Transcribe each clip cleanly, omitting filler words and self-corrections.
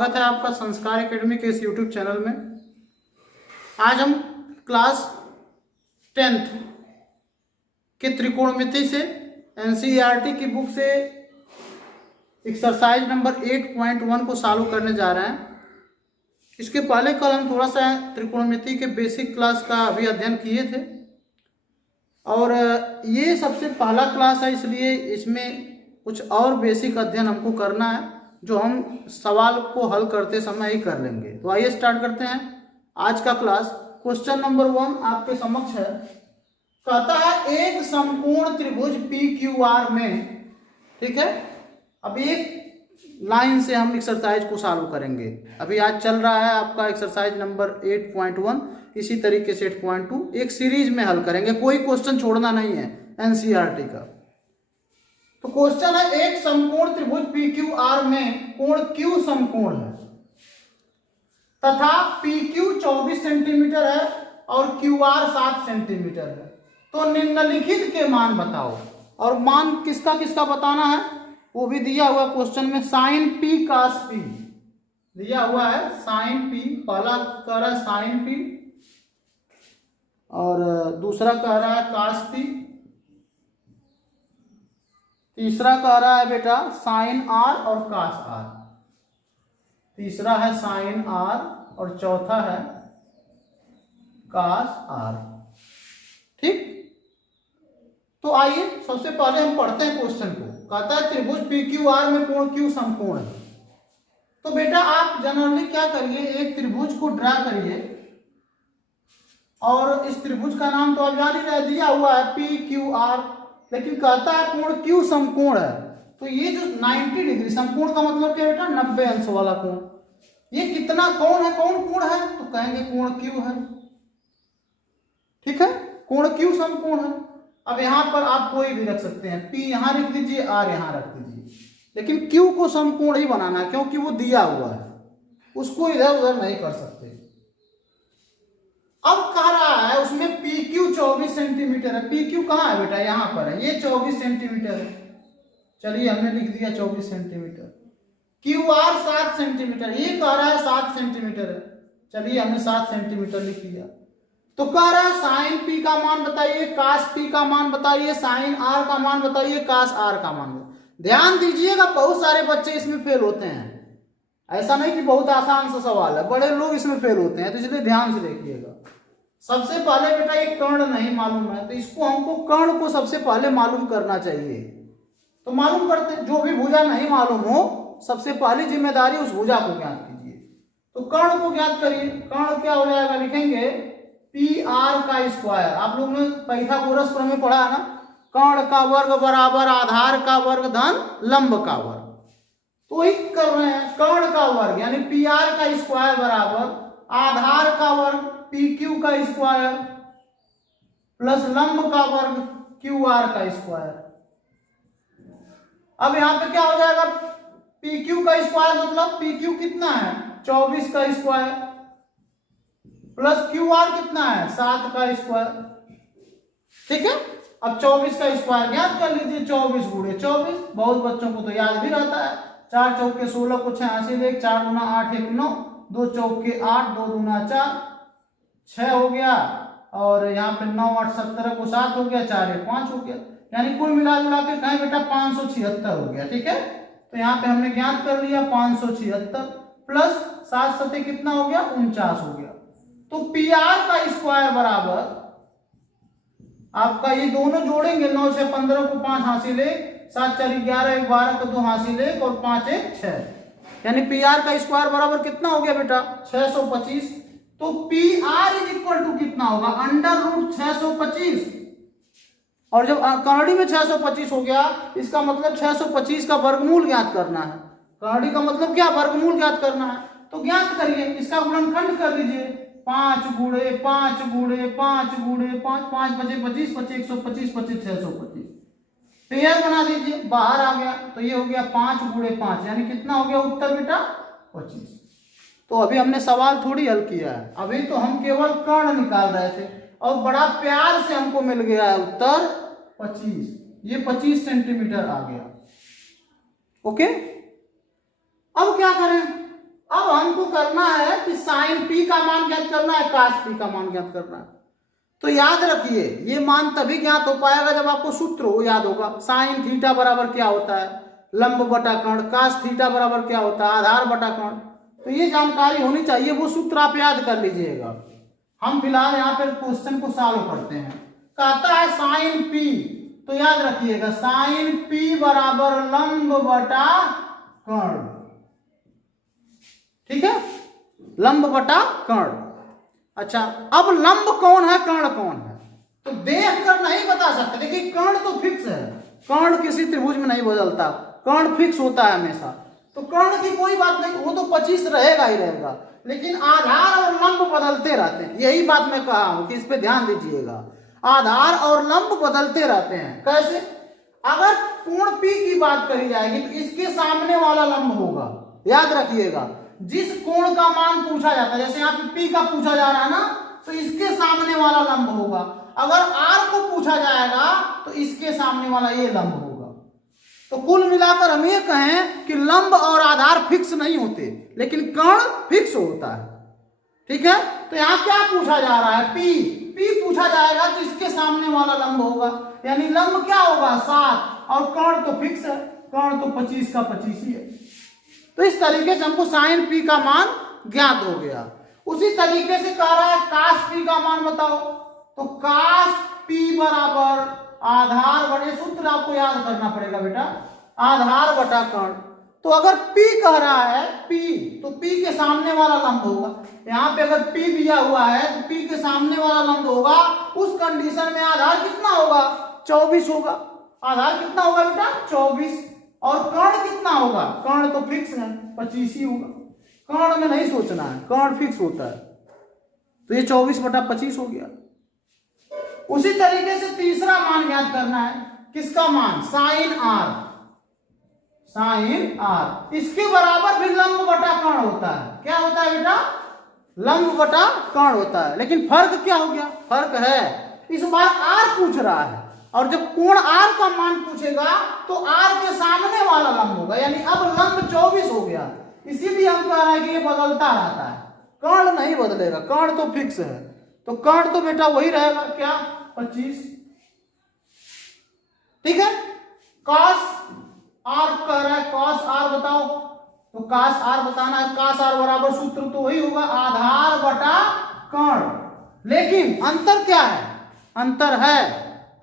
स्वागत है आपका संस्कार एकेडमी के इस यूट्यूब चैनल में। आज हम क्लास 10th के त्रिकोणमिति से एनसीईआरटी की बुक से एक्सरसाइज नंबर 8.1 को सॉल्व करने जा रहे हैं। इसके पहले कल हम थोड़ा सा त्रिकोणमिति के बेसिक क्लास का अभी अध्ययन किए थे और ये सबसे पहला क्लास है, इसलिए इसमें कुछ और बेसिक अध्ययन हमको करना है जो हम सवाल को हल करते समय ही कर लेंगे। तो आइए स्टार्ट करते हैं आज का क्लास। क्वेश्चन नंबर 1 आपके समक्ष है। कहता है एक समकोण त्रिभुज PQR में, ठीक है, अब एक लाइन से हम एक्सरसाइज को सॉल्व करेंगे। अभी आज चल रहा है आपका एक्सरसाइज नंबर 8.1, इसी तरीके से 8.2 एक सीरीज में हल करेंगे, कोई क्वेश्चन छोड़ना नहीं है एनसीईआरटी का। तो क्वेश्चन है एक समकोण त्रिभुज PQR में कोण Q समकोण है तथा PQ 24 सेंटीमीटर है और QR 7 सेंटीमीटर है, तो निम्नलिखित के मान बताओ। और मान किसका किसका बताना है वो भी दिया हुआ क्वेश्चन में। साइन P cos P दिया हुआ है, साइन P, पहला कह रहा है साइन P और दूसरा कह रहा है cos P, तीसरा कह रहा है बेटा साइन R और cos R, तीसरा है साइन R और चौथा है cos R। ठीक, तो आइए सबसे पहले हम पढ़ते हैं क्वेश्चन को। कहता है त्रिभुज PQR में कोण Q समकोण है। तो बेटा आप जनरली क्या करिए, एक त्रिभुज को ड्रा करिए और इस त्रिभुज का नाम तो आप जान ही रहे, दिया हुआ है PQR, लेकिन कहता है कोण Q समकोण है। तो ये जो 90 डिग्री समकोण का मतलब क्या बेटा, 90 अंश वाला कोण। ये कितना कोण है, कौन कोण है, तो कहेंगे कोण Q है। ठीक है, कोण Q समकोण है। अब यहां पर आप कोई भी रख सकते हैं, P यहां रख दीजिए, R यहां रख दीजिए, लेकिन Q को समकोण ही बनाना है क्योंकि वो दिया हुआ है, उसको इधर उधर नहीं कर सकते। अब कह रहा है उसमें PQ 24 सेंटीमीटर है। PQ कहाँ है बेटा, यहां पर है, ये 24 सेंटीमीटर है। चलिए हमने लिख दिया 24 सेंटीमीटर। QR 7 सेंटीमीटर, ये कह रहा है 7 सेंटीमीटर है, चलिए हमने 7 सेंटीमीटर लिख दिया। तो कह रहा है साइन P का मान बताइए, cos P का मान बताइए, साइन R का मान बताइए, cos R का मान बताइए। ध्यान दीजिएगा, बहुत सारे बच्चे इसमें फेल होते हैं। ऐसा नहीं कि बहुत आसान सा सवाल है, बड़े लोग इसमें फेल होते हैं, तो इसलिए ध्यान से देखिएगा। सबसे पहले बेटा ये कर्ण नहीं मालूम है, तो इसको हमको कर्ण को सबसे पहले मालूम करना चाहिए। तो मालूम करते हैं, जो भी भुजा नहीं मालूम हो सबसे पहली जिम्मेदारी उस भुजा को ज्ञात कीजिए। तो कर्ण को ज्ञात करिए। कर्ण क्या हो जाएगा, लिखेंगे PR का स्क्वायर। आप लोगों ने पाइथागोरस प्रमेय पढ़ा है ना, कर्ण का वर्ग बराबर आधार का वर्ग धन लंब का वर्ग। तो वही कर रहे हैं, कर्ण का वर्ग यानी PR का स्क्वायर बराबर आधार का वर्ग PQ का स्क्वायर प्लस लंब का वर्ग QR का स्क्वायर। अब यहां पे क्या हो जाएगा, PQ का स्क्वायर मतलब PQ कितना है, 24 का स्क्वायर प्लस QR कितना है, 7 का स्क्वायर। ठीक है, अब 24 का स्क्वायर याद कर लीजिए, 24 गुणे 24। बहुत बच्चों को तो याद भी रहता है, 4 चौके 16 को 86 देख, 4 गुना 8 1 9, 2 चौके 8, 2 दूना 4, 6 हो गया, और यहाँ पे 9 8 17 को 7 हो गया, 4 1 5 हो गया, यानी कुल मिला जुला के कहें बेटा 576 हो गया। ठीक है, तो यहाँ पे हमने ज्ञात कर लिया 576 प्लस 7 7 कितना हो गया, 49 हो गया। तो PR का स्क्वायर बराबर आपका ये दोनों जोड़ेंगे, 9 6 15 को 5 हासिल 1, 7 4 11 1 12 को 2 हासिल 1 और 5 1 6, यानी PR का स्क्वायर बराबर कितना हो गया बेटा, 625। तो PR इज इक्वल टू कितना होगा, अंडर रूट 625। और जब करड़ी में 625 हो गया, इसका मतलब 625 का वर्गमूल ज्ञात करना है। करड़ी का मतलब क्या, वर्गमूल ज्ञात करना है। तो ज्ञात करिए, इसका गुणनखंड कर लीजिए, 5 गुणे 5 गुणे 5 गुणे 5, 5 बचे 25, 25 125, 25 625। पेयर बना दीजिए, बाहर आ गया, तो ये हो गया 5 गुणे 5, यानी कितना हो गया उत्तर बेटा, 25। तो अभी हमने सवाल थोड़ी हल किया है, अभी तो हम केवल कर्ण निकाल रहे थे और बड़ा प्यार से हमको मिल गया है उत्तर 25। ये 25 सेंटीमीटर आ गया। ओके, अब क्या करें, अब हमको करना है कि साइन पी का मान ज्ञात करना है, कास पी का मान ज्ञात करना है। तो याद रखिए ये मान तभी ज्ञात हो पाएगा जब आपको सूत्र वो याद होगा। साइन थीटा बराबर क्या होता है, लंब बटा कर्ण। कास थीटा बराबर क्या होता है, आधार बटा कर्ण। तो ये जानकारी होनी चाहिए, वो सूत्र आप याद कर लीजिएगा। हम फिलहाल यहाँ पे क्वेश्चन को सॉल्व करते हैं। कहता है साइन पी, तो याद रखिएगा साइन पी बराबर लंब बटा कर्ण। ठीक है, लंब बटा कर्ण। अच्छा, अब लंब कौन है, कर्ण कौन है, तो देख कर नहीं बता सकते। देखिए कर्ण तो फिक्स है, कर्ण किसी त्रिभुज में नहीं बदलता, कर्ण फिक्स होता है हमेशा। तो कर्ण की कोई बात नहीं, वो तो 25 रहेगा ही रहेगा। लेकिन आधार और लंब बदलते रहते हैं, यही बात मैं कहा हूं कि इस पे ध्यान दीजिएगा। आधार और लंब बदलते रहते हैं। कैसे, अगर कोण P की बात करी जाएगी तो इसके सामने वाला लंब होगा। याद रखिएगा, जिस कोण का मान पूछा जाता है, जैसे यहाँ पे P का पूछा जा रहा है ना, तो इसके सामने वाला लंब होगा। अगर R को पूछा जाएगा तो इसके सामने वाला ये लंब होगा। तो कुल मिलाकर हम ये कहें कि लंब और आधार फिक्स नहीं होते, लेकिन कर्ण फिक्स होता है। ठीक है, तो यहाँ क्या पूछा जा रहा है, P पूछा जाएगा तो इसके सामने वाला लंब होगा, यानी लंब क्या होगा 7, और कर्ण तो फिक्स है, कर्ण तो 25 का 25 ही है। तो इस तरीके से हमको साइन P का मान ज्ञात हो गया। उसी तरीके से कह रहा है कास P का मान बताओ, तो कास P बराबर आधार बटे, सूत्र आपको याद करना पड़ेगा बेटा, आधार बटा कर्ण। तो अगर P कह रहा है P, तो P के सामने वाला लंब होगा। यहाँ पे अगर P दिया हुआ है तो P के सामने वाला लंब होगा। उस कंडीशन में आधार कितना होगा, 24 होगा। आधार कितना होगा बेटा, 24। और कर्ण कितना होगा, कर्ण तो फिक्स है, 25 ही होगा। कर्ण में नहीं सोचना है, कर्ण फिक्स होता है। तो ये 24/25 हो गया। उसी तरीके से तीसरा मान ज्ञात करना है, किसका मान, साइन R। साइन R इसके बराबर भी लंब बटा कर्ण होता है। क्या होता है बेटा, लंब बटा कर्ण होता है। लेकिन फर्क क्या हो गया, फर्क है इस बार R पूछ रहा है, और जब कोण R का मान पूछेगा तो R के सामने वाला लंब होगा, यानी अब लंब 24 हो गया। इसीलिए हम कह रहे हैं कि ये बदलता रहता है, कर्ण नहीं बदलेगा, कर्ण तो फिक्स है। तो कर्ण तो बेटा वही रहेगा, क्या, 25। ठीक है, cos R कह रहा है, cos R बताओ, तो cos R बताना है। cos R बराबर सूत्र तो वही होगा, आधार बटा कर्ण। लेकिन अंतर क्या है, अंतर है,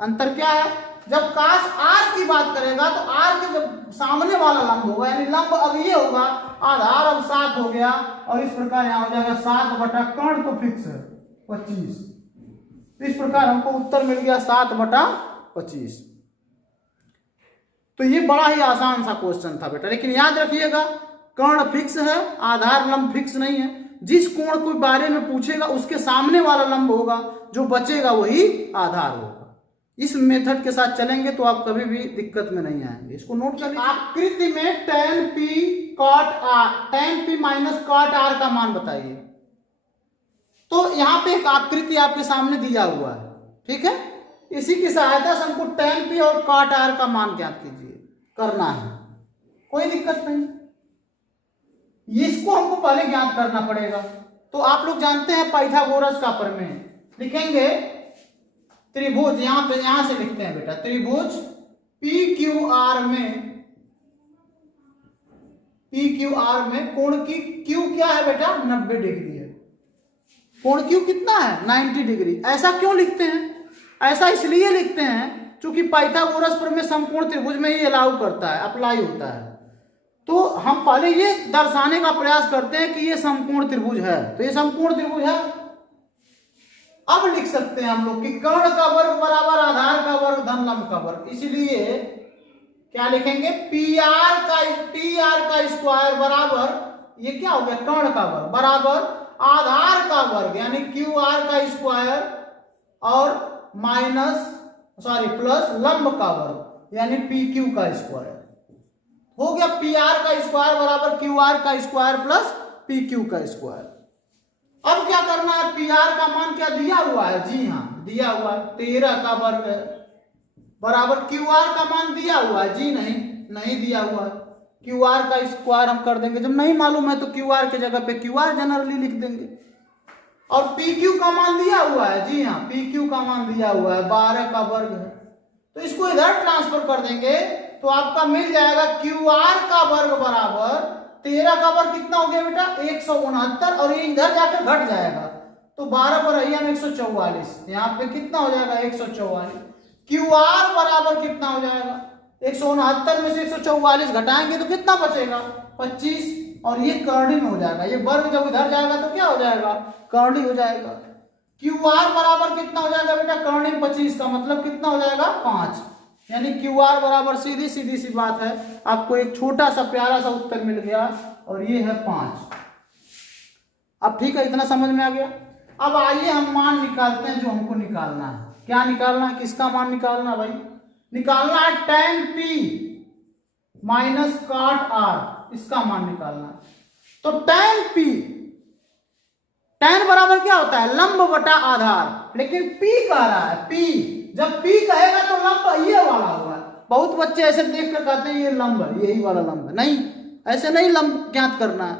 अंतर क्या है, जब cos R की बात करेगा तो R के जब सामने वाला लंब होगा, यानी लंब अब ये होगा, आधार अब 7 हो गया, और इस प्रकार यहां हो जाएगा 7 बटा कर्ण तो फिक्स है 25। इस प्रकार हमको उत्तर मिल गया 7/25। तो ये बड़ा ही आसान सा क्वेश्चन था बेटा। लेकिन याद रखिएगा कर्ण फिक्स है, आधार लंब फिक्स नहीं है। जिस कोण के बारे में पूछेगा उसके सामने वाला लंब होगा, जो बचेगा वही आधार होगा। इस मेथड के साथ चलेंगे तो आप कभी भी दिक्कत में नहीं आएंगे। इसको नोट कर लीजिए। आकृति में tan P cot R, tan P minus cot R का मान बताइए। तो यहाँ पे एक आकृति आपके सामने दिया हुआ है, ठीक है, इसी की सहायता से हमको tan P और cot R का मान ज्ञात कीजिए, करना है, कोई दिक्कत नहीं। इसको हमको पहले ज्ञात करना पड़ेगा। तो आप लोग जानते हैं पाइथागोरस का प्रमेय, लिखेंगे त्रिभुज, यहां से लिखते हैं बेटा, त्रिभुज PQR में कोण की Q क्या है बेटा, 90 डिग्री है। कोण Q कितना है, 90 डिग्री। ऐसा क्यों लिखते हैं, ऐसा इसलिए लिखते हैं क्योंकि पाइथागोरस प्रमेय समकोण त्रिभुज में ही अलाउ करता है, अप्लाई होता है। तो हम पहले ये दर्शाने का प्रयास करते हैं कि ये समकोण त्रिभुज है, तो ये समकोण त्रिभुज है। अब लिख सकते हैं हम लोग कि कर्ण का वर्ग बराबर आधार का वर्ग धन लंब का वर्ग। इसलिए क्या लिखेंगे, TR का स्क्वायर बराबर, ये क्या हो गया, कर्ण का वर्ग बराबर आधार का वर्ग यानी QR का स्क्वायर और प्लस लंब का वर्ग यानी PQ का स्क्वायर। हो गया PR का स्क्वायर बराबर QR का स्क्वायर प्लस PQ का स्क्वायर। अब क्या करना है, PR का मान क्या दिया हुआ है, जी हाँ दिया हुआ है, 13 का वर्ग है, बराबर QR का मान दिया हुआ है, जी नहीं दिया हुआ है, क्यू आर का स्क्वायर हम कर देंगे, जब नहीं मालूम है तो क्यू आर की जगह पे क्यू आर जनरली लिख देंगे। और पी क्यू का मान दिया हुआ है, जी हाँ पी क्यू का मान दिया हुआ है 12 का वर्ग है, तो इसको इधर ट्रांसफर कर देंगे तो आपका मिल जाएगा क्यू आर का वर्ग बराबर 13 का वर्ग कितना हो गया बेटा 169, और ये इधर जाकर घट जाएगा तो 12 पर है हम 144, यहाँ पे कितना हो जाएगा 144। क्यू आर बराबर कितना हो जाएगा 169 में से 144 घटाएंगे तो कितना बचेगा 25, और ये कर्णी में हो जाएगा, ये वर्ग जब इधर जाएगा तो क्या हो जाएगा कर्णी हो जाएगा। क्यू आर बराबर कितना हो जाएगा बेटा कर्णी 25 का मतलब कितना हो जाएगा 5, यानी क्यू आर बराबर सीधी सी बात है, आपको एक छोटा सा प्यारा सा उत्तर मिल गया और ये है 5। अब ठीक है, इतना समझ में आ गया। अब आइए हम मान निकालते हैं जो हमको निकालना है। क्या निकालना है, किसका मान निकालना है भाई, निकालना है tan p minus cot r, इसका मान निकालना है। तो tan p, tan बराबर क्या होता है लंब बटा आधार, लेकिन p कह रहा है p, जब p कहेगा तो लंब ये वाला होगा। बहुत बच्चे ऐसे देख कर कहते हैं ये लंब है, यही वाला लंब है, नहीं ऐसे नहीं लंब ज्ञात करना है।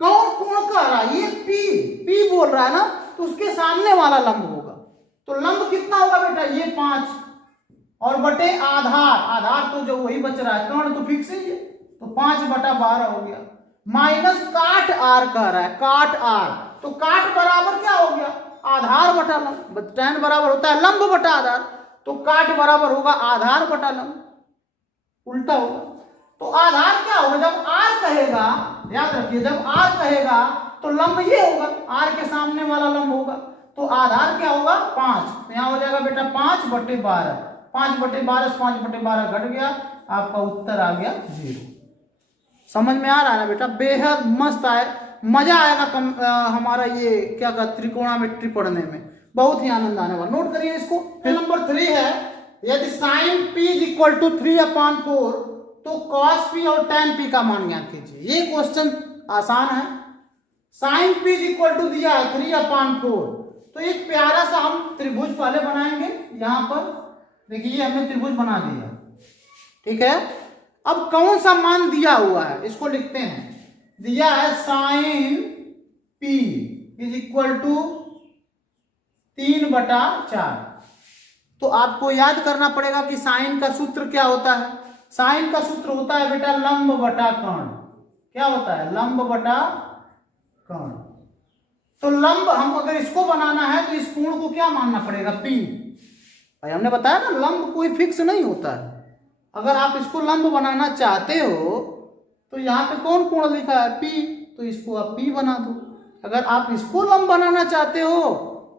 कौन कोण कह रहा है, ये p बोल रहा है ना, तो उसके सामने वाला लंब होगा। तो लंब कितना होगा बेटा ये 5, और बटे आधार, आधार तो जो वही बच रहा है, कर्ण तो फिक्स ही है, तो 5 बटा 12 हो गया, माइनस काट आर कह रहा है, काट आर, तो काट बराबर क्या हो गया आधार बटा लंब, tan बराबर होता है लंब बटा आधार, तो काट बराबर होगा आधार बटा लंब, उल्टा होगा। तो आधार क्या होगा, जब आर कहेगा, याद रखिए जब आर कहेगा तो लंब ये होगा, आर के सामने वाला लंब होगा, तो आधार क्या होगा 5, तो यहाँ हो जाएगा बेटा 5 बटे 12, 5 बटे 12 से 5 बटे 12 घट गया, आपका उत्तर आ गया 0। समझ में आ रहा है ना बेटा, बेहद मस्त आए, मजा आएगा हमारा ये क्या कहते त्रिकोणमिति पढ़ने में, बहुत ही आनंद आने वाला। नोट करिए इसको। फिर नंबर 3 है, यदि साइन p इक्वल टू 3/4 तो cos p और tan p का मान ज्ञात कीजिए। ये क्वेश्चन आसान है। साइन p इक्वल टू दिया है 3/4, तो एक प्यारा सा हम त्रिभुज पहले बनाएंगे। यहाँ पर देखिए हमने त्रिभुज बना दिया, ठीक है। अब कौन सा मान दिया हुआ है इसको लिखते हैं, दिया है sine p is equal to 3/4। तो आपको याद करना पड़ेगा कि साइन का सूत्र क्या होता है, साइन का सूत्र होता है बेटा लंब बटा कर्ण। क्या होता है लंब बटा कर्ण। तो लंब हम अगर इसको बनाना है तो इस कोण को क्या मानना पड़ेगा p, भाई हमने बताया ना लंब कोई फिक्स नहीं होता है। अगर आप इसको लंब बनाना चाहते हो तो यहाँ पे कौन कोण लिखा है p, तो इसको आप p बना दो। अगर आप इसको लंब बनाना चाहते हो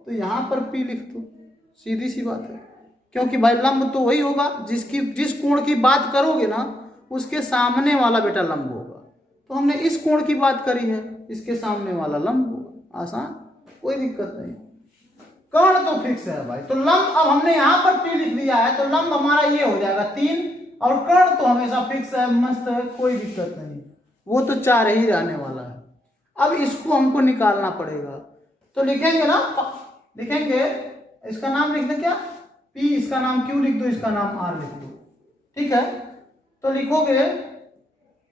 तो यहाँ पर p लिख दो, सीधी सी बात है। क्योंकि भाई लंब तो वही होगा जिस कोण की बात करोगे ना उसके सामने वाला बेटा लंब होगा। तो हमने इस कोण की बात करी है, इसके सामने वाला लंब होगा, आसान, कोई दिक्कत नहीं। कर्ण तो फिक्स है भाई, तो लंब अब हमने यहाँ पर p लिख दिया है तो लंब हमारा ये हो जाएगा 3, और कर्ण तो हमेशा फिक्स है, मस्त है, कोई दिक्कत नहीं, वो तो 4 ही रहने वाला है। अब इसको हमको निकालना पड़ेगा, तो लिखेंगे ना, लिखेंगे इसका नाम लिख दे क्या p, इसका नाम q लिख दो, इसका नाम r लिख दो, ठीक है। तो लिखोगे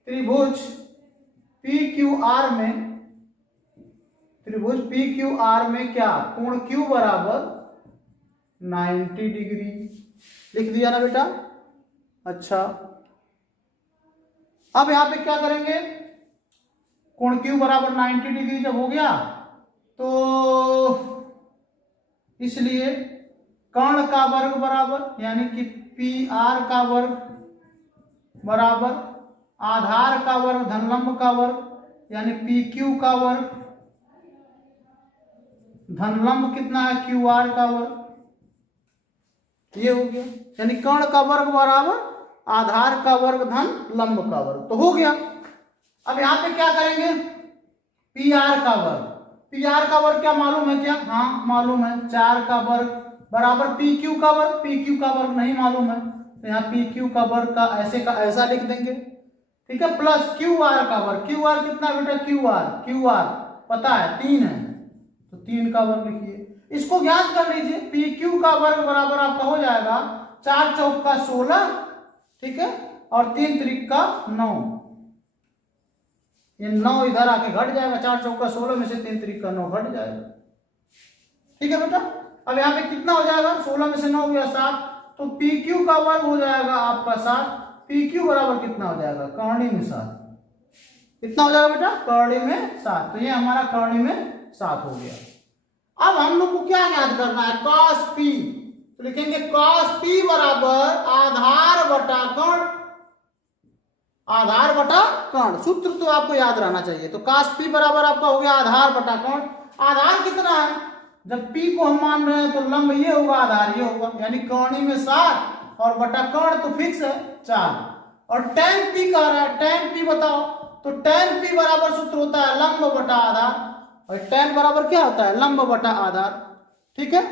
त्रिभुज PQR में, त्रिभुज PQR में क्या कोण Q बराबर 90 डिग्री, लिख दिया ना बेटा। अच्छा अब यहां पे क्या करेंगे, कोण Q बराबर 90 डिग्री जब हो गया तो इसलिए कर्ण का वर्ग बराबर यानी कि PR का वर्ग बराबर आधार का वर्ग धनलंब का वर्ग यानी PQ का वर्ग धनलंब कितना है QR का वर्ग, ये हो गया। यानी कर्ण का वर्ग बराबर आधार का वर्ग धन लंब का वर्ग, तो हो गया। अब यहाँ पे क्या करेंगे, PR का वर्ग, PR का वर्ग क्या मालूम है क्या, हाँ मालूम है, 4 का वर्ग बराबर PQ का वर्ग, PQ का वर्ग नहीं मालूम है तो यहाँ PQ का वर्ग का ऐसा लिख देंगे, ठीक है, प्लस QR का वर्ग, QR कितना बेटा QR पता है 3 है तो 3 का वर्ग लिखिए। इसको ज्ञात कर लीजिए, PQ का वर्ग बराबर आपका हो जाएगा 4 चौक का 16, ठीक है, और 3 त्रिक का 9, ये 9 इधर आके घट जाएगा, 4 चौका 16 में से 3 3 का 9 घट जाएगा। ठीक है बेटा, अब यहाँ पे कितना हो जाएगा, 16 में से 9 गया 7, तो पी क्यू का वर्ग हो जाएगा आपका 7। पी क्यू बराबर कितना हो जाएगा, करणी में 7। कितना हो जाएगा बेटा, करणी में 7। तो ये हमारा करणी में 7 हो गया। अब हम लोग को क्या याद करना है, cos p, तो लिखेंगे cos p बराबर आधार बटा कर्ण, आधार बटा कर्ण। सूत्र तो आपको याद रहना चाहिए। तो cos p बराबर आपका हो गया आधार बटा कर्ण। आधार कितना है, जब p को हम मान रहे हैं तो लंब ये होगा, आधार ये होगा, यानी करणी में 7 और बटा कर्ण तो फिक्स है 4। और tan p कह रहा है, tan p बताओ, तो tan p बराबर सूत्र होता है लंब बटा आधार, और tan बराबर क्या होता है, लंब बटा आधार। ठीक है,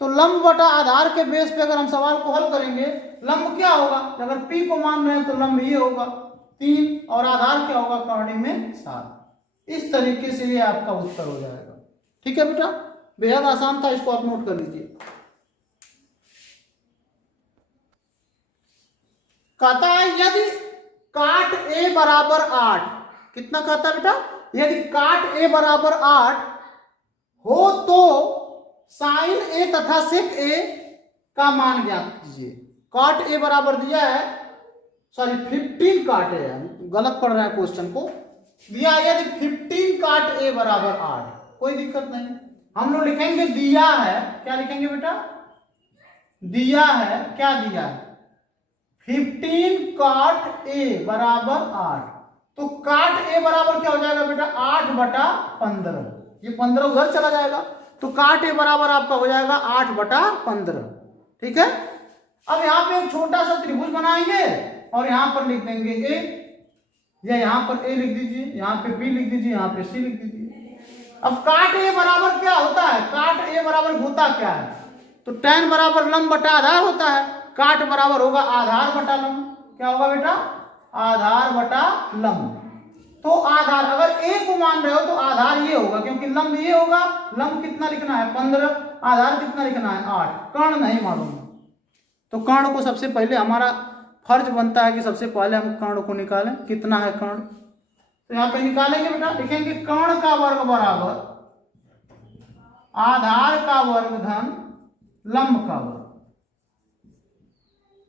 तो लंब बटा आधार के बेस पे अगर हम सवाल को हल करेंगे, लंब क्या होगा, अगर p को मान रहे हैं तो लंब ये होगा 3 और आधार क्या होगा, करणी में 7। इस तरीके से ये आपका उत्तर हो जाएगा। ठीक है बेटा, बेहद आसान था, इसको आप नोट कर लीजिए। कहता है यदि काट a बराबर 8, कितना कहता है बेटा, यदि काट a बराबर 8 हो तो साइन a तथा सेक a का मान ज्ञात कीजिए। काट a बराबर दिया है, सॉरी 15 काट a है, गलत पढ़ रहा है क्वेश्चन को, दिया है यदि 15 काट a बराबर 8, कोई दिक्कत नहीं, हम लोग लिखेंगे दिया है, क्या लिखेंगे बेटा, दिया है, क्या दिया है, 15 काट a बराबर 8, तो काट a बराबर क्या हो जाएगा बेटा, 8 बटा 15, ये 15 उधर चला जाएगा, तो काट a बराबर आपका हो जाएगा 8 बटा 15। ठीक है, अब यहाँ पे एक छोटा सा त्रिभुज बनाएंगे और यहाँ पर लिख देंगे a, या यहाँ पर a लिख दीजिए, यहाँ पे b लिख दीजिए, यहाँ पे c लिख दीजिए। अब काट a बराबर क्या होता है, काट a बराबर होता क्या है, तो tan बराबर लंब बटा आधार होता है, काट बराबर होगा आधार बटा लंब, क्या होगा बेटा, आधार बटा लंब। तो आधार अगर a को मान रहे हो तो आधार ये होगा, क्योंकि लंब ये होगा, लंब कितना लिखना है 15, आधार कितना लिखना है 8, कर्ण नहीं मालूम, तो कर्ण को सबसे पहले हमारा फर्ज बनता है कि सबसे पहले हम कर्ण को निकालें, कितना है कर्ण, तो यहाँ पे निकालेंगे बेटा, लिखेंगे कर्ण का वर्ग बराबर आधार का वर्ग धन लंब का वर्ग।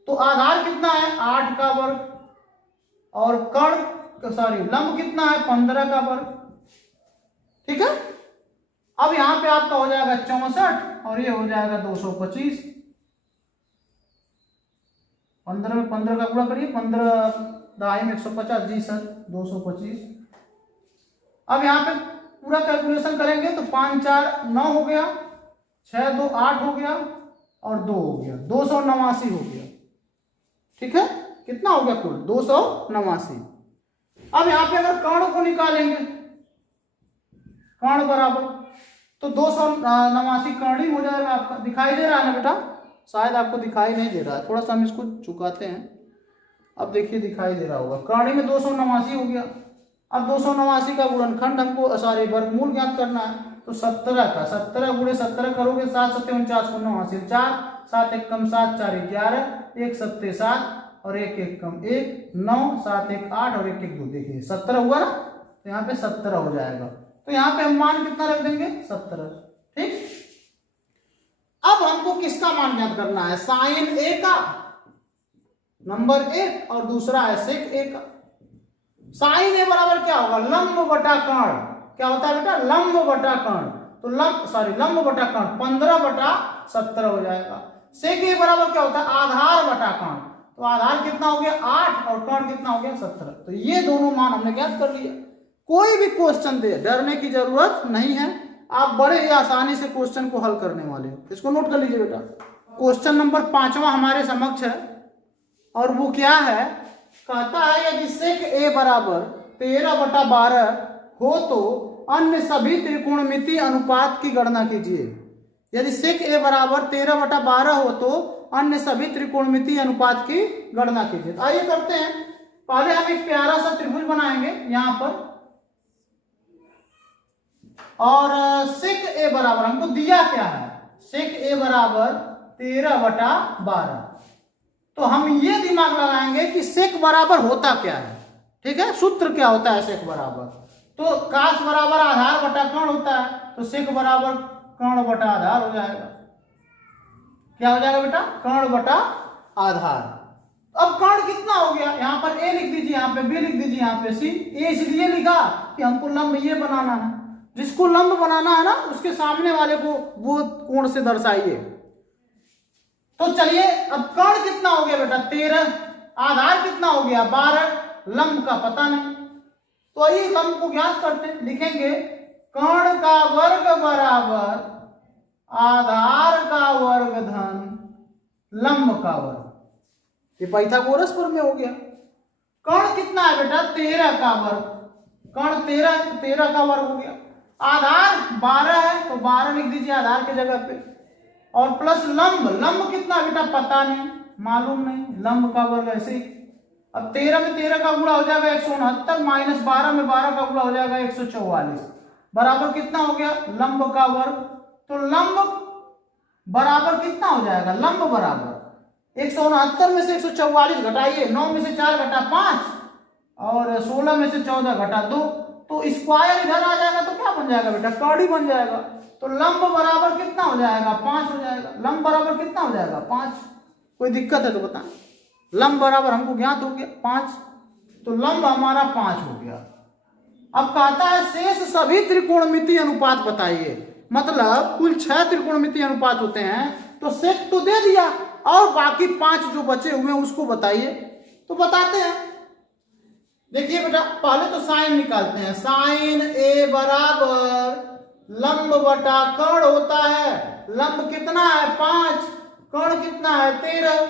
तो आधार कितना है 8 का वर्ग और कर्ण सॉरी लंब कितना है 15 का वर्ग। ठीक है, अब यहां पे आपका हो जाएगा 64 और ये हो जाएगा 225। 15 में 15 का गुणा करिए, 15 दहाई में 150, जी सर 225। अब यहाँ पे पूरा कैलकुलेशन करेंगे तो 5 4 9 हो गया, 6 2 8 हो गया और 2 हो गया, 289 हो गया। ठीक है, कितना हो गया कुल 289। अब यहाँ पे अगर कर्ण को निकालेंगे, कर्ण बराबर तो 289 कर्ण ही हो जाएगा आपका। दिखाई दे रहा है ना बेटा, शायद आपको दिखाई नहीं दे रहा है, थोड़ा सा हम इसको चुकाते हैं, अब देखिए दिखाई दे रहा होगा, कर्ण में 289 हो गया। अब 289 का गुणनखंड हमको सॉरी वर्गमूल ज्ञात करना है, तो 17 का 17 गुणे 17 करोगे, 7 7 49 49 4 7 1 कम 7 4 11 1 7 7 और 1 1 कम 1 9 7 1 8 और 1 1 2, देखिए 17 हुआ ना, तो यहाँ पे 17 हो जाएगा। तो यहाँ पे हम मान कितना रख देंगे 17। ठीक, अब हमको किसका मान ज्ञात करना है, साइन ए का नंबर 1 और दूसरा है सेक ए का। साइन ए बराबर क्या होगा, लंब बटा कर्ण, क्या होता है बेटा, लंब बटा कर्ण, तो लंब बटा कर्ण 15 बटा 17 हो जाएगा। सेक ए बराबर क्या होता है, आधार बटा कर्ण, तो आधार कितना हो गया 8 और कर्ण कितना हो गया 17। तो ये दोनों मान हमने ज्ञात कर लिया। कोई भी क्वेश्चन दे डरने की जरूरत नहीं है, आप बड़े ही आसानी से क्वेश्चन को हल करने वाले हो। इसको नोट कर लीजिए बेटा। क्वेश्चन नंबर 5वां हमारे समक्ष है और वो क्या है, कहता है यदि सेक ए बराबर 13/12 हो तो अन्य सभी त्रिकोणमितीय अनुपात की गणना कीजिए। यदि सेक ए बराबर 13/12 हो तो अन्य सभी त्रिकोणमितीय अनुपात की गणना कीजिए। तो आइए करते हैं। पहले हम एक प्यारा सा त्रिभुज बनाएंगे यहां पर, और सेक ए बराबर हमको दिया क्या है, सेक ए बराबर 13/12। तो हम ये दिमाग लगाएंगे कि सेक बराबर होता क्या है। ठीक है, सूत्र क्या होता है सेक बराबर, तो काश बराबर आधार बटा कर्ण होता है, तो सेक बराबर कर्ण बटा आधार हो जाएगा। क्या हो जाएगा बेटा, कर्ण बटा आधार। अब कर्ण कितना हो गया, यहाँ पर ए लिख दीजिए, यहाँ पे बी लिख दीजिए, यहाँ पे सी। ए इसलिए लिखा कि हमको लंब ये बनाना है, जिसको लंब बनाना है ना उसके सामने वाले को वो कोण से दर्शाइए। तो चलिए अब कर्ण कितना हो गया बेटा 13, आधार कितना हो गया 12, लंब का पता नहीं, तो आइए लंब को ज्ञात करते हैं। लिखेंगे कर्ण का वर्ग बराबर आधार का वर्ग धन लंब का वर्ग, ये पाइथागोरस पर में हो गया। कर्ण कितना है बेटा 13 का वर्ग, कर्ण 13 का वर्ग हो गया। आधार 12 है तो 12 लिख दीजिए आधार के जगह पे, और प्लस लंब कितना बेटा पता नहीं, मालूम नहीं, लंब का वर्ग ऐसे ही। अब 13 में 13 का गुणा हो जाएगा 169, माइनस 12 में 12 का गुणा हो जाएगा 144, बराबर कितना हो गया लंब का वर्ग। तो लंब बराबर कितना हो जाएगा, लंब बराबर 169 में से 144 घटाइए, 9 में से 4 घटा 5 और 16 में से 14 घटा 2, तो स्क्वायर इधर आ जाएगा तो क्या बन जाएगा बेटा, कौड़ी बन जाएगा। तो लंब बराबर कितना हो जाएगा 5 हो जाएगा, लंब बराबर कितना हो जाएगा 5। कोई दिक्कत है तो बता, लंब बराबर हमको ज्ञात हो गया 5, तो लंब हमारा 5 हो गया। अब कहता है शेष सभी त्रिकोणमितीय अनुपात बताइए, मतलब कुल 6 त्रिकोणमितीय अनुपात होते हैं, तो सेक तो दे दिया और बाकी 5 जो बचे हुए हैं उसको बताइए। तो बताते हैं, देखिए बेटा पहले तो साइन निकालते हैं, साइन ए बराबर लंब बटा कर्ण होता है, लंब कितना है 5, कर्ण कितना है 13,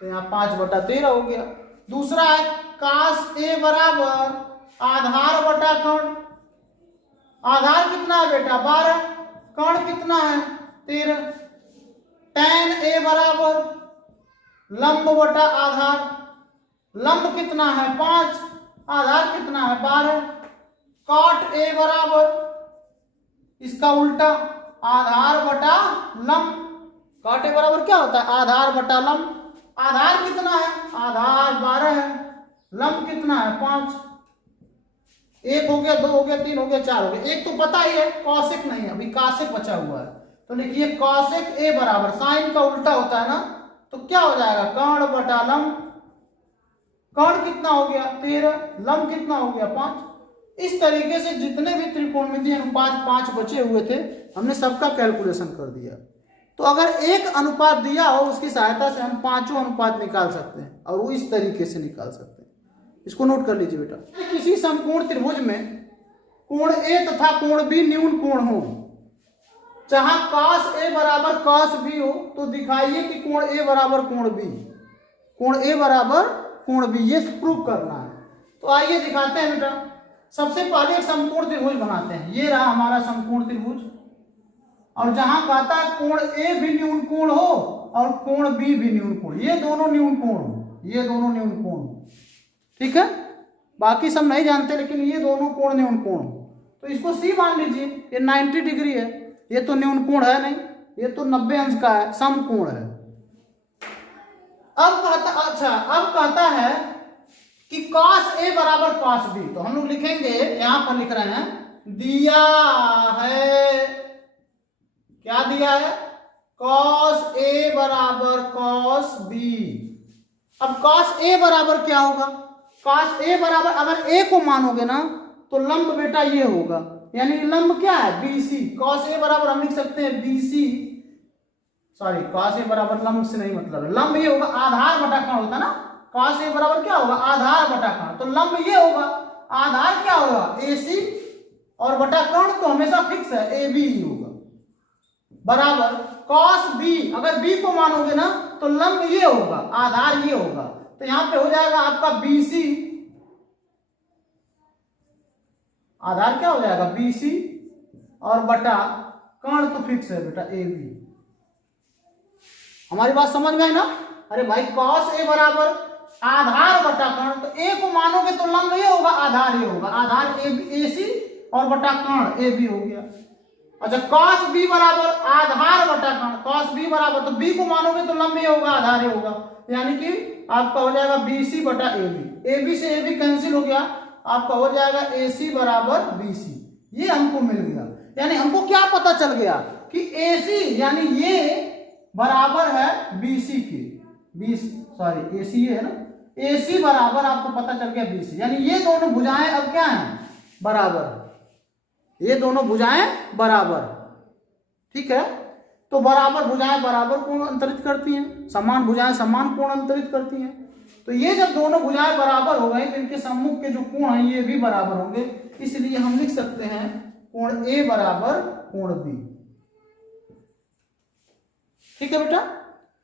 तो यहाँ 5 बटा 13 हो गया। दूसरा है काश ए बराबर आधार बटा कर्ण, आधार कितना है बेटा 12, कर्ण कितना है 13, tan ए बराबर लंब बटा आधार, लंब कितना है 5, आधार कितना है 12, cot ए बराबर इसका उल्टा आधार बटा लंब, cot ए बराबर क्या होता है आधार बटा लंब, आधार कितना है आधार 12 है, लंब कितना है 5, 1 हो गया 2 हो गया 3 हो गया 4 हो गया, एक तो पता ही है कौशिक नहीं है, अभी काशिक बचा हुआ है। तो लिखिए कौशिक ए बराबर साइन का उल्टा होता है ना, तो क्या हो जाएगा कर्ण बटा लंब, कर्ण कितना हो गया 13, लंब कितना हो गया 5। इस तरीके से जितने भी त्रिकोणमितीय अनुपात 5 बचे हुए थे हमने सबका कैलकुलेशन कर दिया। तो अगर एक अनुपात दिया हो उसकी सहायता से हम 5 अनुपात निकाल सकते हैं, और वो इस तरीके से निकाल सकते हैं। इसको नोट कर लीजिए बेटा, किसी समकोण त्रिभुज में कोण ए तथा कोण बी न्यून कोण हो, जहां cos ए बराबर cos बी हो, तो दिखाइए कि कोण ए बराबर कोण बी, कोण ए बराबर कोण बी, ये प्रूव करना है। तो आइए दिखाते हैं बेटा, सबसे पहले एक समकोण त्रिभुज बनाते हैं, ये रहा हमारा समकोण त्रिभुज, और जहां कहता है कोण ए भी न्यून कोण हो और कोण बी भी न्यून कोण, ये दोनों न्यून कोण हो, ये दोनों न्यून कोण हो, ठीक है, बाकी सब नहीं जानते लेकिन ये दोनों कोण न्यून कोण हो। तो इसको सी मान लीजिए, ये 90 डिग्री है, ये तो न्यून कोण है नहीं, ये तो 90 अंश का है, समकोण है। अब कहता है कि cos ए बराबर cos बी, तो हम लोग लिखेंगे, यहां पर लिख रहे हैं दिया है, क्या दिया है cos ए बराबर cos बी। अब cos ए बराबर क्या होगा, cos ए बराबर अगर ए को मानोगे ना तो लंब बेटा ये होगा, यानी लंब क्या है BC, cos ए बराबर हम लिख सकते हैं BC, सॉरी cos ए बराबर लंब से नहीं मतलब है, लंब ये होगा आधार बटा कर्ण होता ना, cos ए बराबर क्या होगा आधार बटा कर्ण, तो लंब ये होगा, आधार क्या होगा AC, और बटा कर्ण तो हमेशा फिक्स है AB ही होगा, बराबर cos B, अगर B को मानोगे ना तो लंब ये होगा आधार ये होगा, तो यहां पे हो जाएगा आपका BC, आधार क्या हो जाएगा BC, और बटा कर्ण तो फिक्स है बेटा AB। हमारी बात समझ में आई ना, अरे भाई cos ए बराबर आधार बटा कर्ण, तो ए को मानोगे तो लंब ये होगा आधार ये होगा, आधार AC और बटा कर्ण AB हो गया। अच्छा cos b बराबर आधार बटा कर्ण, cos b बराबर, तो b को मानोगे तो लंब ही होगा, आधार ही होगा, यानी कि आपका हो जाएगा BC बटा AB, AB से AB कैंसिल हो गया, आपका हो जाएगा AC बराबर BC। ये हमको मिल गया, यानी हमको क्या पता चल गया कि AC यानी ये बराबर है BC के, AC ये है ना, AC बराबर आपको पता चल गया BC, यानी ये दोनों भुजाएं अब क्या हैं, बराबर, ये दोनों भुजाएं बराबर, ठीक है। तो बराबर भुजाएं बराबर कोण अंतरित करती हैं, समान भुजाएं समान कोण अंतरित करती हैं। तो ये जब दोनों भुजाएं बराबर हो गई तो इनके सम्मुख के जो कोण हैं ये भी बराबर होंगे, इसलिए हम लिख सकते हैं कोण A बराबर कोण B। ठीक है बेटा,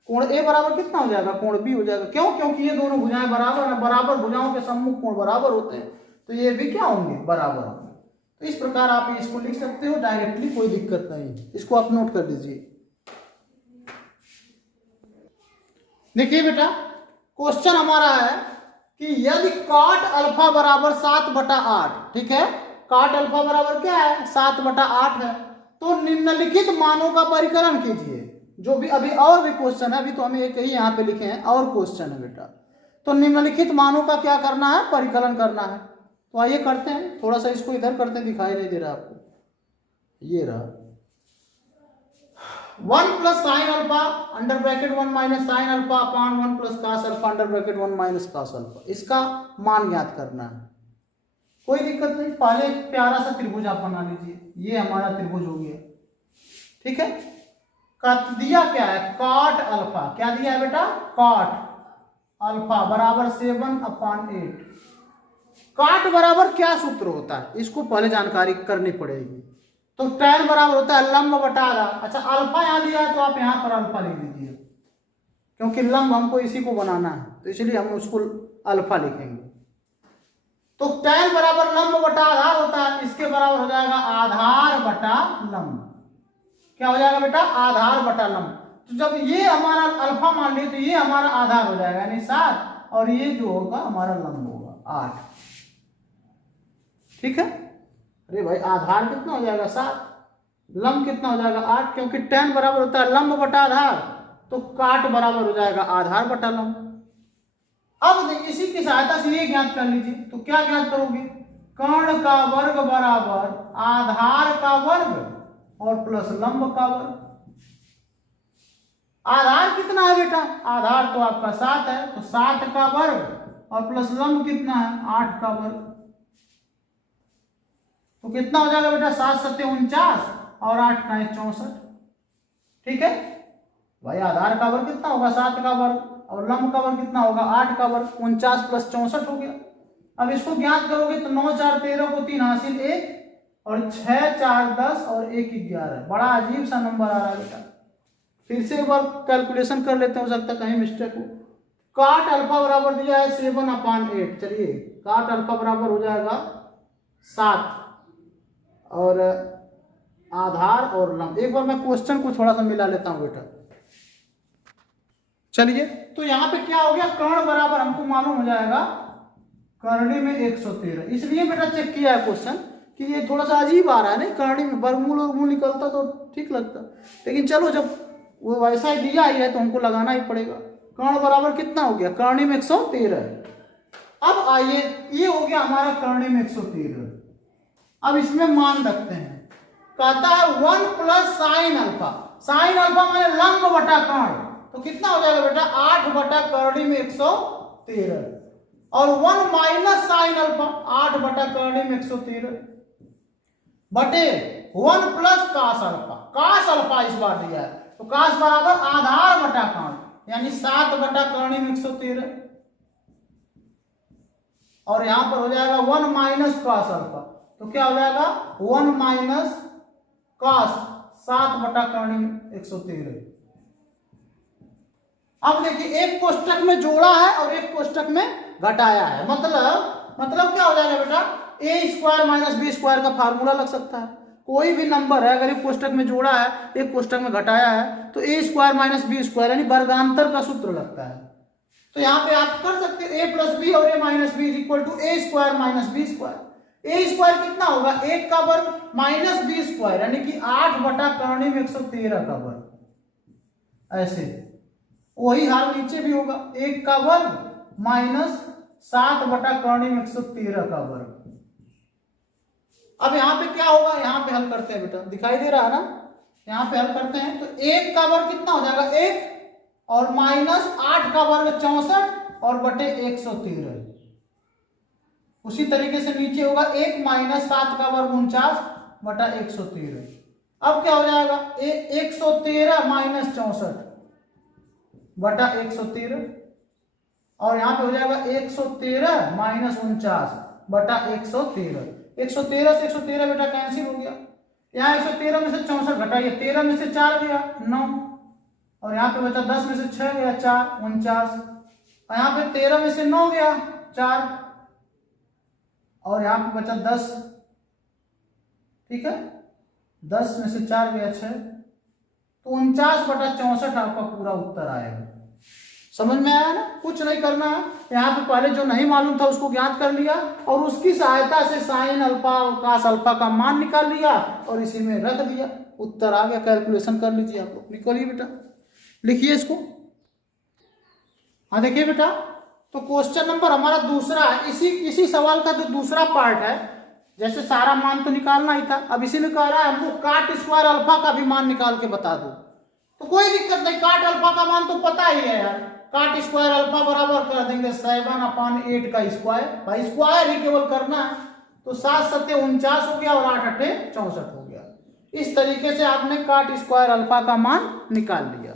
कोण A बराबर कितना हो जाएगा, कोण B हो जाएगा। क्यों? क्योंकि ये दोनों भुजाएं बराबर हैं, बराबर भुजाओं के सम्मुख कोण बराबर होते हैं, तो ये भी क्या होंगे, बराबर होंगे। तो इस प्रकार आप इसको लिख सकते हो डायरेक्टली, कोई दिक्कत नहीं, इसको आप नोट कर लीजिए। देखिए बेटा, क्वेश्चन हमारा है कि यदि cot अल्फा बराबर 7/8, ठीक है, cot अल्फा बराबर क्या है, 7/8 है, तो निम्नलिखित मानों का परिकलन कीजिए। जो भी अभी और भी क्वेश्चन है, अभी तो हमें एक ही यहाँ पे लिखे हैं, और क्वेश्चन है बेटा, तो निम्नलिखित मानों का क्या करना है, परिकलन करना है। तो आइए करते हैं, थोड़ा सा इसको इधर करते हैं, दिखाई नहीं दे रहा आपको, ये रहा 1 plus sine alpha under bracket 1 minus sine alpha upon 1 plus cos alpha under bracket 1 minus cos alpha, इसका मान ज्ञात करना है। कोई दिक्कत नहीं, पहले एक प्यारा सा त्रिभुज आप बना लीजिए, ये हमारा त्रिभुज हो गया, ठीक है। दिया क्या है, cot अल्फा, क्या दिया है बेटा, cot अल्फा बराबर 7/8। cot बराबर क्या सूत्र होता है, इसको पहले जानकारी करनी पड़ेगी। तो tan बराबर होता है लंब बटा आधा। अच्छा, अल्फा यहाँ दिया है तो आप यहाँ पर अल्फा लिख दीजिए, क्योंकि लंब हमको इसी को बनाना है, तो इसलिए हम उसको अल्फा लिखेंगे। तो tan बराबर लंब बटा आधार होता है, इसके बराबर हो जाएगा आधार बटा लंब। क्या हो जाएगा बेटा, आधार बटा लंब। तो जब ये हमारा अल्फा मान लिया तो ये हमारा आधार हो जाएगा, यानी 7, और ये जो होगा हमारा लंब होगा 8, ठीक है। अरे भाई, आधार कितना हो जाएगा 7, लंब कितना हो जाएगा 8, क्योंकि tan बराबर होता है लंब बटा आधार, तो cot बराबर हो जाएगा आधार बटा लंब। अब इसी की सहायता से ये ज्ञात कर लीजिए, तो क्या ज्ञात करोगे, कर्ण का वर्ग बराबर आधार का वर्ग और प्लस लंब का वर्ग। आधार कितना है बेटा, आधार तो आपका 7 है, तो 7 का वर्ग और प्लस लंब कितना है, 8 का वर्ग। तो कितना हो जाएगा बेटा, 7 7 49 और 8 9 64, ठीक है भाई। आधार का वर्ग कितना होगा, 7 का वर्ग, और लंब का वर्ग कितना होगा, 8 का वर्ग, 49 प्लस 64 हो गया। अब इसको ज्ञात करोगे तो 9 4 13 को 3 हासिल 1, और 6 4 10 और 1 11। बड़ा अजीब सा नंबर आ रहा है बेटा, फिर से एक बार कैलकुलेशन कर लेते हैं, हो सकता है कहीं मिस्टेक हो। cot अल्फा बराबर दिया है 7/8, चलिए cot अल्फा बराबर हो जाएगा 7, और आधार और लंब। एक बार मैं क्वेश्चन को थोड़ा सा मिला लेता हूं बेटा, चलिए। तो यहाँ पे क्या हो गया, कर्ण बराबर हमको मालूम हो जाएगा करणी में 113, इसलिए बेटा चेक किया है क्वेश्चन कि ये थोड़ा सा अजीब आ रहा है, नहीं करणी में वर्गमूल वर्गमूल निकलता तो ठीक लगता, लेकिन चलो जब वो वैसा ही दिया ही है तो हमको लगाना ही पड़ेगा। कर्ण बराबर कितना हो गया, करणी में 113। अब आइए, ये हो गया हमारा करणी में 113। अब इसमें मान रखते हैं, कहता है 1 plus sine alpha, sine alpha माने लंब बटा कर्ण, तो कितना हो जाएगा बेटा, 8 बटा करणी में 113, और 1 माइनस साइन अल्फा 8 बटा करणी में 113 बटे 1 plus cos alpha, cos alpha इस बार दिया है, तो कास बराबर आधार बटा कर्ण, यानी 7 बटा करणी में 113, और यहां पर हो जाएगा 1 माइनस कास अल्फा, तो क्या हो जाएगा 1 माइनस कास 7 बटा करणी में 113। अब देखिए, एक कोष्टक में जोड़ा है और एक कोष्टक में घटाया है, मतलब क्या हो जाएगा बेटा, ए स्क्वायर माइनस बी स्क्वायर का फार्मूला लग सकता है। कोई भी नंबर है अगर एक कोष्टक में जोड़ा है एक कोष्टक में घटाया है, तो ए स्क्वायर माइनस बी स्क्वायर यानी वर्गांतर का सूत्र लगता है। तो यहाँ पे आप कर सकते हो ए प्लस बी और A minus B is equal to A square minus B square. A square कितना होगा, 1 का वर्ग माइनस बी स्क्वायर, यानी कि 8 बटा कर्ण में 113 का वर्ग। ऐसे वही हाल नीचे भी होगा, 1 का वर्ग माइनस 7 बटा कर्ण में 113 का वर्ग। अब यहाँ पे क्या होगा, यहाँ पे हल करते हैं बेटा, दिखाई दे रहा है ना, यहाँ पे हल करते हैं तो 1 का वर्ग कितना हो जाएगा 1 और माइनस 8 का वर्ग 64 और बटे 113। उसी तरीके से नीचे होगा 1 माइनस 7 का वर्ग 49 बटा 113। अब क्या हो जाएगा 113 माइनस 64 बटा 113, और यहाँ पे हो जाएगा 113 माइनस 49 बटा 113। 113 से 113 बेटा कैंसिल हो गया, यहाँ 113 में से 64 घटाइए, 13 में से 4 गया 9, और यहाँ पे बचा 10 में से 6 गया 4 49, और यहाँ पे 13 में से 9 गया 4, और यहाँ पे बचा 10, ठीक है, 10 में से 4 गया 6, तो 49 बटा 64 आपका पूरा उत्तर आएगा। समझ में आया ना, कुछ नहीं करना है, यहाँ पे पहले जो नहीं मालूम था उसको ज्ञात कर लिया और उसकी सहायता से साइन अल्फा और कास अल्फा का मान निकाल लिया और इसी में रख दिया, उत्तर आ गया। कैलकुलेशन कर लीजिए आप लोग, निकालिए बेटा, लिखिए इसको। हाँ देखिए बेटा, तो क्वेश्चन नंबर हमारा दूसरा है, इसी सवाल का जो दूसरा पार्ट है, जैसे सारा मान तो निकालना ही था, अब इसी में कह रहा है हमको काट स्क्वायर अल्फा का भी मान निकाल के बता दो। तो कोई दिक्कत नहीं, काट अल्फा का मान तो पता ही है यार, काट स्क्वायर अल्फा बराबर कर देंगे 7/8 का स्क्वायर, भाई स्क्वायर ही केवल करना है। तो 7 7 49 हो गया और 8 8 64 हो गया। इस तरीके से आपने काट स्क्वायर अल्फा का मान निकाल लिया।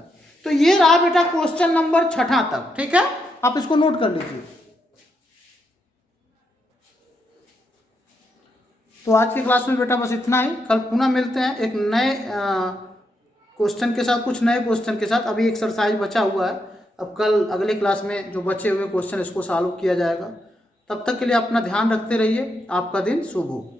तो ये रहा बेटा क्वेश्चन नंबर 6 तक, ठीक है, आप इसको नोट कर लीजिए। तो आज की क्लास में बेटा बस इतना ही, कल पुनः मिलते हैं एक नए क्वेश्चन के साथ, कुछ नए क्वेश्चन के साथ। अभी एक्सरसाइज बचा हुआ है, अब कल अगले क्लास में जो बचे हुए क्वेश्चन इसको सॉल्व किया जाएगा। तब तक के लिए अपना ध्यान रखते रहिए, आपका दिन शुभ हो।